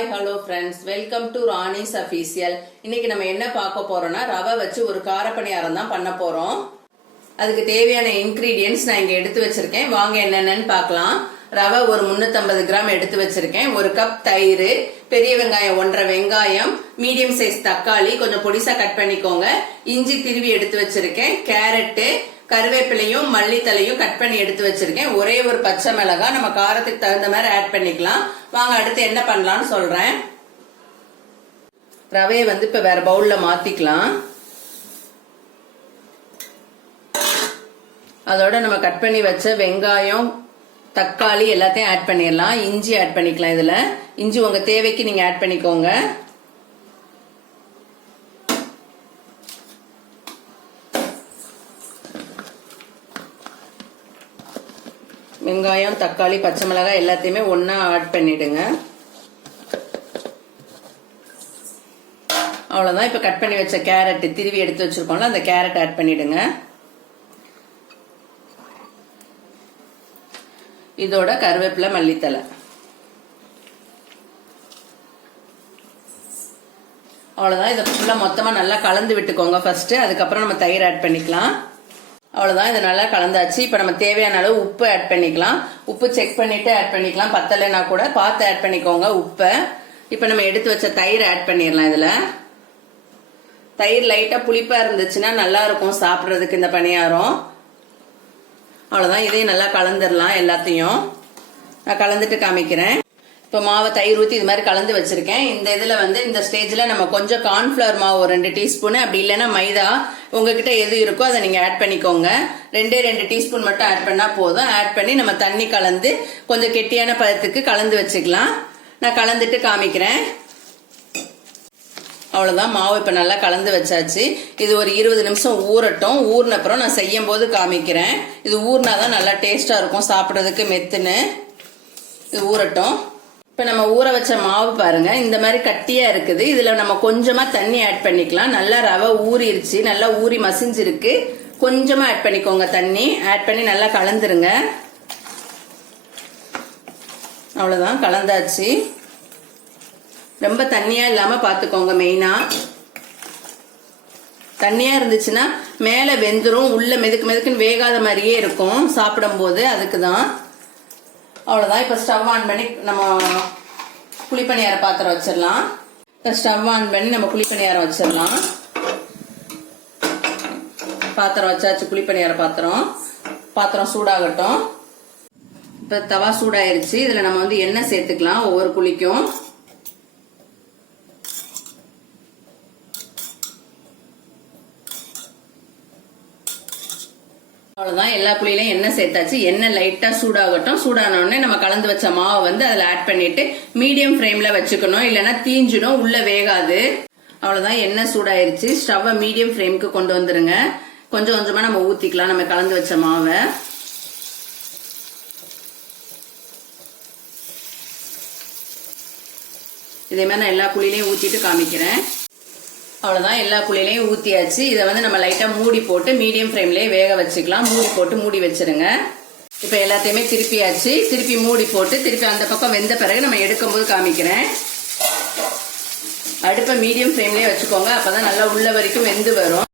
Hi hello friends, welcome to Rani's official. இன்னைக்கு நம்ம என்ன பார்க்க போறோம்னா ரவை வச்சு ஒரு காரப்பணியாரம் தான் பண்ண போறோம். அதுக்கு தேவையான இன்கிரீடியன்ஸ் நான் இங்க எடுத்து வச்சிருக்கேன். வாங்க என்னென்னு பார்க்கலாம். ரவை ஒரு 350 கிராம் எடுத்து வச்சிருக்கேன். ஒரு கப் தயிர், பெரிய வெங்காயம் 1.5 வெங்காயம், மீடியம் சைஸ் தக்காளி கொஞ்சம் பொடிசா கட் பண்ணிக்கோங்க, இஞ்சி திருவி எடுத்து வச்சிருக்கேன், கேரட்டு, கருவேப்பிலையும் மல்லித்தலையும் கட் பண்ணி எடுத்து வச்சிருக்கேன், ஒரே ஒரு பச்சை மிளகாய் நம்ம காரத்துக்கு தகுந்த மாதிரி ஆட் பண்ணிக்கலாம். வாங்க அடுத்து என்ன பண்ணலாம்னு சொல்றேன். ரவையை இப்ப வேற பவுல்ல மாத்திக்கலாம். அதோட நம்ம கட் பண்ணி வச்ச வெங்காயம், தக்காளி எல்லாத்தையும் ஆட் பண்ணிடலாம். இஞ்சி ஆட் பண்ணிக்கலாம். இதுல இஞ்சி உங்க தேவைக்கு நீங்க ஆட் பண்ணிக்கோங்க. வெங்காயம், தக்காளி, பச்சை மிளகாய் எல்லாத்தையுமே ஒன்னா ஆட் பண்ணிடுங்க. அவ்வளவுதான். இப்ப கட் பண்ணி வச்ச கேரட் திருவி எடுத்து வச்சிருக்கோம்ல, அந்த கேரட் ஆட் பண்ணிடுங்க. இதோட கருவேப்பிலை, மல்லித்தலை. அவ்வளவுதான். இதை ஃபுல்லா மொத்தமா நல்லா கலந்து விட்டுக்கோங்க ஃபர்ஸ்ட். அதுக்கப்புறம் நம்ம தயிர் ஆட் பண்ணிக்கலாம். அவ்வளவுதான். இது நல்லா கலந்தாச்சு. இப்ப நம்ம தேவையான அளவு உப்பு ஆட் பண்ணிக்கலாம். உப்பு செக் பண்ணிட்டு ஆட் பண்ணிக்கலாம். பத்தலைன்னா கூட பார்த்து ஆட் பண்ணிக்கோங்க உப்பை. இப்ப நம்ம எடுத்து வச்ச தயிர் ஆட் பண்ணிடலாம். இதுல தயிர் லைட்டா புளிப்பா இருந்துச்சுன்னா நல்லா இருக்கும் சாப்பிடுறதுக்கு இந்த பணியாரம். அவ்வளவுதான். இதையும் நல்லா கலந்துடலாம். எல்லாத்தையும் நான் கலந்துட்டு காமிக்கிறேன். இப்ப மாவை தயிர் ஊத்தி இது மாதிரி கலந்து வச்சிருக்கேன். இந்த இதுல இந்த ஸ்டேஜ்ல நம்ம கொஞ்சம் கார்ன்ஃபிளவர் மாவு ஒரு 2 டீஸ்பூன், அப்படி இல்லைன்னா மைதா உங்ககிட்ட எது இருக்கோ அதை நீங்க ஆட் பண்ணிக்கோங்க. 2 டீஸ்பூன் மட்டும் ஆட் பண்ணா போதும். ஆட் பண்ணி நம்ம தண்ணி கலந்து கொஞ்சம் கெட்டியான பதத்துக்கு கலந்து வச்சுக்கலாம். நான் கலந்துட்டு காமிக்கிறேன். அவ்வளவுதான். மாவு இப்ப நல்லா கலந்து வச்சாச்சு. இது ஒரு 20 நிமிஷம் ஊறட்டும். ஊறின அப்புறம் நான் செய்யும் போது காமிக்கிறேன். இது ஊறினாதான் நல்லா டேஸ்டா இருக்கும் சாப்பிட்றதுக்கு மெத்துன்னு. இது ஊறட்டும். இப்ப நம்ம ஊற வச்ச மாவு பாருங்க, இந்த மாதிரி கட்டியா இருக்குது. இதுல நம்ம கொஞ்சமா தண்ணி ஆட் பண்ணிக்கலாம். நல்லா ரவை ஊறிடுச்சு, நல்லா ஊறி மசிஞ்சிருக்கு. கொஞ்சமா ஆட் பண்ணிக்கோங்க தண்ணி. ஆட் பண்ணி நல்லா கலந்துருங்க. அவ்வளவுதான், கலந்தாச்சு. ரொம்ப தண்ணியா இல்லாம பாத்துக்கோங்க. மெயினா தண்ணியா இருந்துச்சுன்னா மேல வெந்துரும், உள்ள மெதுக்கு மெதுக்குன்னு வேகாத மாதிரியே இருக்கும் சாப்பிடும் போது. அதுக்குதான். அவ்வளவுதான். இப்ப ஸ்டவ் ஆன் பண்ணி நம்ம குழிப்பணியார பாத்திரம் வச்சிடலாம். ஸ்டவ் ஆன் பண்ணி நம்ம குழிப்பணியாரம் வச்சிடலாம். பாத்திரம் வச்சாச்சு. குழிப்பணியார பாத்திரம் சூடாகட்டும். இப்ப தவா சூடாயிருச்சு. இதுல நம்ம எண்ணெய் சேர்த்துக்கலாம் ஒவ்வொரு குழிக்கும். அவ்வளவுதான். எல்லா குழியிலையும் எண்ணெய் சேர்த்தாச்சு. எண்ணெய் லைட்டா சூடாகட்டும். சூடான உடனே நம்ம கலந்து வச்ச மாவை அதுல ஆட் பண்ணிட்டு மீடியம் ஃப்ளேம்ல வச்சுக்கணும், இல்லைன்னா தீஞ்சிடும், உள்ள வேகாது. அவ்வளவுதான். எண்ணெய் சூடாயிருச்சு. ஸ்டவ்வை மீடியம் ஃப்ளேமுக்கு கொண்டு வந்துருங்க. கொஞ்சம் கொஞ்சமா நம்ம ஊத்திக்கலாம் நம்ம கலந்து வச்ச மாவை. இதே மாதிரி நான் எல்லா குழியிலையும் ஊத்திட்டு காமிக்கிறேன். அவ்வளவுதான். எல்லா குழியிலையும் ஊத்தியாச்சு. இதை நம்ம லைட்டா மூடி போட்டு மீடியம் ஃப்ளேம்லயே வேக வச்சுக்கலாம். மூடி போட்டு மூடி வச்சிருங்க. இப்ப எல்லாத்தையுமே திருப்பியாச்சு. திருப்பி மூடி போட்டு திருப்பி அந்த பக்கம் வெந்த பிறகு நம்ம எடுக்கும் போது காமிக்கிறேன். அடுப்பை மீடியம் ஃப்ளேம்லயே வச்சுக்கோங்க. அப்பதான் நல்லா உள்ள வரைக்கும் வெந்து வரும்.